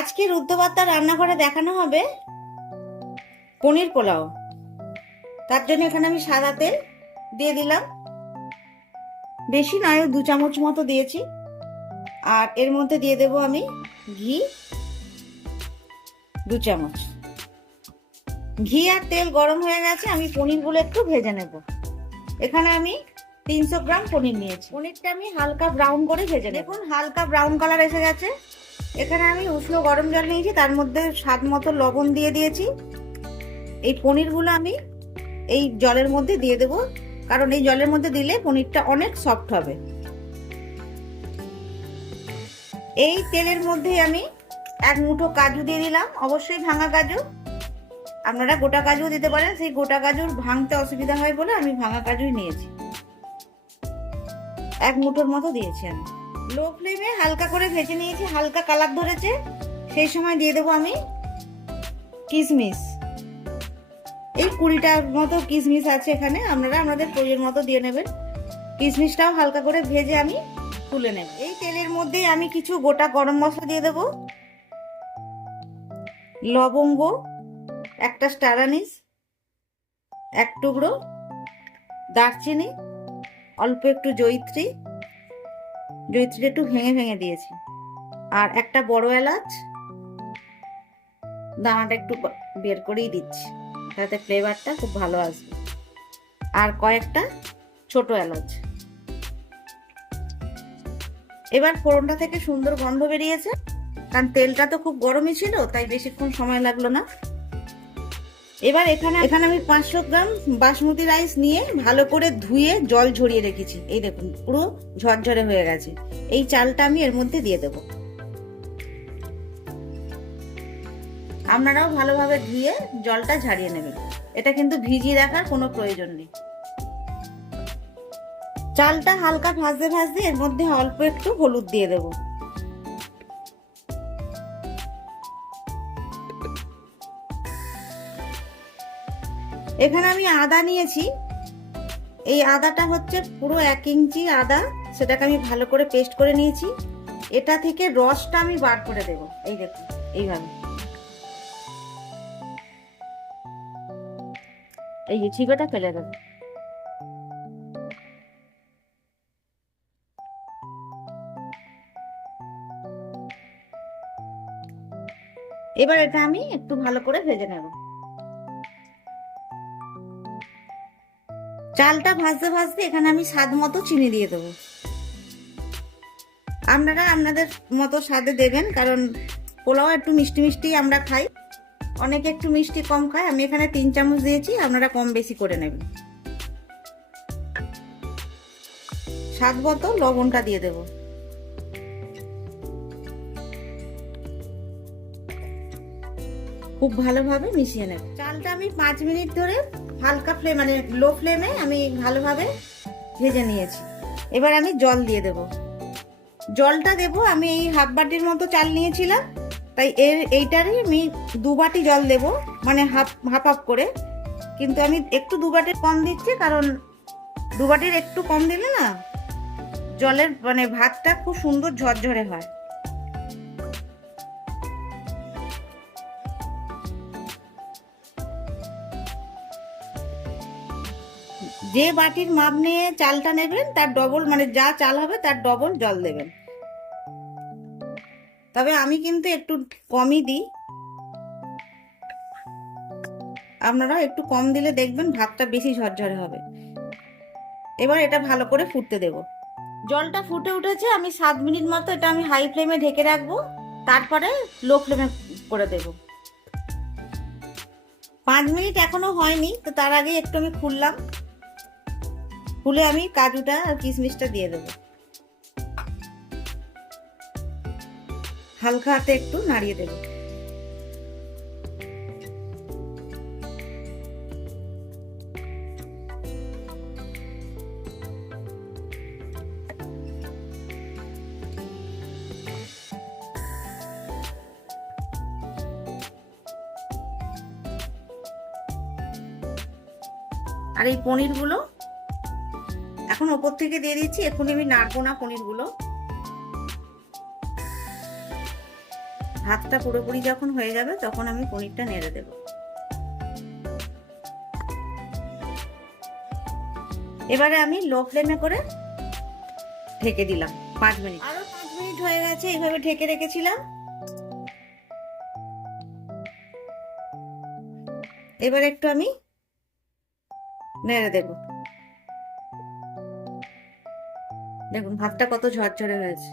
আজকে রুদ্ধবার্তা রান্নাঘরে দেখানো হবে পনির পোলাও। তার জন্য এখানে আমি সাদা তেল দিয়ে দিলাম। বেশি নয়, দু চামচ মতো দিয়েছি। আর এর মধ্যে দিয়ে দেব আমি ঘি, দু চামচ। ঘি আর তেল গরম হয়ে গেছে, আমি পনিরগুলো একটু ভেজে নেব। এখানে আমি তিনশো গ্রাম পনির নিয়েছি। পনিরটা আমি হালকা ব্রাউন করে ভেজে দেখুন, হালকা ব্রাউন কালার এসে গেছে। এখানে আমি উষ্ণ গরম জল নিয়েছি, তার মধ্যে স্বাদ মতো লবণ দিয়ে দিয়েছি। এই পনিরগুলো আমি এই জলের মধ্যে দিয়ে দেব, কারণ এই জলের মধ্যে দিলে পনিরটা অনেক সফট হবে। এই তেলের মধ্যে আমি এক মুঠো কাজু দিয়ে দিলাম, অবশ্যই ভাঙা কাজু। আপনারা গোটা কাজু দিতে পারেন, সেই গোটা কাজুর ভাঙতে অসুবিধা হয় বলে আমি ভাঙা কাজুই নিয়েছি। এক মুঠোর মতো দিয়েছি আমি। লো ফ্লেমে হালকা করে ভেজে নিয়েছি, হালকা কালার ধরেছে। সেই সময় দিয়ে দেবো আমি কিশমিশ এই কুড়িটার মতো কিশমিশ আছে এখানে, আপনারা আপনাদের প্রয়োজন মতো দিয়ে নেবেন। কিশমিশটাও হালকা করে ভেজে আমি তুলে নেব। এই তেলের মধ্যেই আমি কিছু গোটা গরম মশলা দিয়ে দেব। লবঙ্গ, একটা স্টার আনিস, এক টুকরো, দারচিনি, অল্প একটু জৈত্রী জৈত্রী একটু ভেঙে ভেঙে দিয়েছি। আর একটা বড় এলাচ দানাটা একটু বের করেই দিচ্ছি। তাতে ফ্লেভারটা খুব ভালো আসবে। আর কয়েকটা ছোট এলাচ। এবার ফোড়নটা থেকে সুন্দর গন্ধ বেরিয়েছে। কারণ তেলটা তো খুব গরমই ছিল, তাই বেশিক্ষণ সময় লাগল না। এবার এখানে এখানে আমি পাঁচশো গ্রাম বাসমতি রাইস নিয়ে ভালো করে ধুয়ে জল ঝরিয়ে রেখেছি। এই দেখুন, পুরো ঝরঝরে হয়ে গেছে। এই চালটা আমি এর মধ্যে দিয়ে দেব। আপনারাও ভালোভাবে ধুয়ে জলটা ঝারিয়ে নেবেন। এটা কিন্তু ভিজিয়ে রাখার কোনো প্রয়োজন নেই। চালটা হালকা ভাজতে ভাজতে এর মধ্যে অল্প একটু হলুদ দিয়ে দেব। এখানে আমি আদা নিয়েছি। এই আদাটা হচ্ছে পুরো এক ইঞ্চি আদা, সেটাকে আমি ভালো করে পেস্ট করে নিয়েছি। এটা থেকে রসটা আমি বার করে দেব। এই দেখুন, এইভাবে। এই ছিপেটা ফেলে দেবো। এবার এটা আমি একটু ভালো করে ভেজে নেব। চালটা ভাজতে ভাজতে এখানে আমি স্বাদ মতো চিনি দিয়ে দেবো। আপনারা আপনাদের মতো স্বাদে দেবেন, কারণ পোলাও একটু মিষ্টি মিষ্টি আমরা খাই। অনেকে একটু মিষ্টি কম খায়, আমি এখানে তিন চামচ দিয়েছি, আপনারা কম বেশি করে নেবেন। স্বাদ মতো লবণটা দিয়ে দেবো। খুব ভালোভাবে মিশিয়ে নেব। চালটা আমি পাঁচ মিনিট ধরে হালকা ফ্লেম মানে লো ফ্লেমে আমি ভালোভাবে ভেজে নিয়েছি। এবার আমি জল দিয়ে দেব। জলটা দেব, আমি এই হাফ বাটির মতো চাল নিয়েছিলাম, তাই এর এইটারই আমি দু বাটি জল দেব মানে হাফ হাফ হাফ করে। কিন্তু আমি একটু দু বাটির কম দিচ্ছি, কারণ দু বাটির একটু কম দিলে না, জলের মানে ভাতটা খুব সুন্দর ঝরঝরে হয়। যে বাটির মাপ নিয়ে চালটা নেবেন, তার ডবল মানে যা চাল হবে তার ডবল জল দেবেন। তবে আমি কিন্তু একটু কমই দিই। আপনারা একটু কম দিলে দেখবেন ভাতটা বেশি ঝরঝরে হবে। এবার এটা ভালো করে ফুটতে দেব। জলটা ফুটে উঠেছে, আমি সাত মিনিট মতো এটা আমি হাই ফ্লেমে ঢেকে রাখব। তারপরে লো ফ্লেমে করে দেব। পাঁচ মিনিট এখনও হয়নি, তো তার আগে একটু আমি খুললাম। খুলে আমি কাজুটা আর কিশমিশটা দিয়ে দেবো। হালকা হাতে একটু নাড়িয়ে দেবো। আর এই পনিরগুলো এখন ওপর থেকে দিয়ে দিচ্ছি এখন আমি নাড়বো না পনিরগুলো। ভাতটা পুরোপুরি যখন হয়ে যাবে তখন আমি পনিরটা নেড়ে দেব। এবারে আমি লো ফ্লেমে করে ঢেকে দিলাম পাঁচ মিনিট। আরও পাঁচ মিনিট হয়ে গেছে এইভাবে ঢেকে রেখেছিলাম। এবার একটু আমি নেড়ে দেব। দেখুন, ভাতটা কত ঝরঝরে হয়েছে।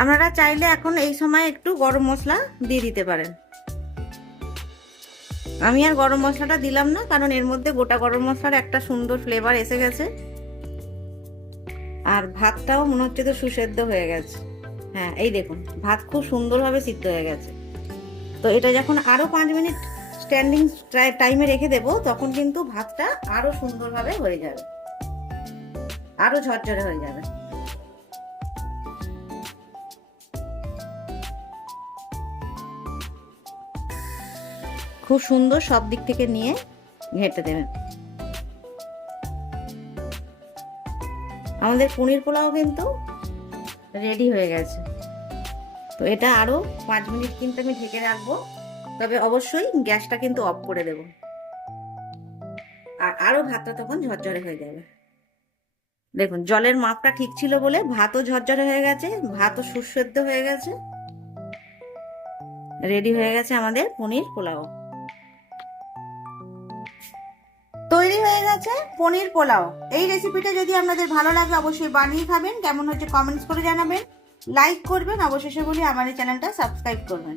আপনারা চাইলে এখন এই সময় একটু গরম মশলা দিয়ে দিতে পারেন। আমি আর গরম মশলাটা দিলাম না, কারণ এর মধ্যে গোটা গরম মশলার একটা সুন্দর ফ্লেভার এসে গেছে। আর ভাতটাও মনে হচ্ছে তো সুসেদ্ধ হয়ে গেছে। হ্যাঁ এই দেখুন, ভাত খুব সুন্দরভাবে সিদ্ধ হয়ে গেছে। তো এটা যখন আরও পাঁচ মিনিট স্ট্যান্ডিং টাইমে রেখে দেবো, তখন কিন্তু ভাতটা আরও সুন্দরভাবে হয়ে যাবে। আরও ঝরঝরে হয়ে যাবে। খুব সুন্দর সব দিক থেকে নিয়ে ঘেঁটে দেবেন। আমাদের পনির পোলাও কিন্তু রেডি হয়ে গেছে। তো এটা আরও পাঁচ মিনিট কিন্তু আমি ঢেকে রাখব। তবে অবশ্যই গ্যাসটা কিন্তু অফ করে দেব। আর আরও ভাতটা তখন ঝরঝরে হয়ে যাবে। দেখুন, জলের মাপটা ঠিক ছিল বলে ভাতও ঝরঝরে হয়ে গেছে, ভাতও সুসেদ্ধ হয়ে গেছে। রেডি হয়ে গেছে আমাদের পনির পোলাও। তৈরি হয়ে গেছে পনির পোলাও। এই রেসিপিটা যদি আপনাদের ভালো লাগে, অবশ্যই বানিয়ে খাবেন। কেমন হচ্ছে কমেন্টস করে জানাবেন। লাইক করবেন, অবশেষে বলি আমার এই চ্যানেলটা সাবস্ক্রাইব করবেন।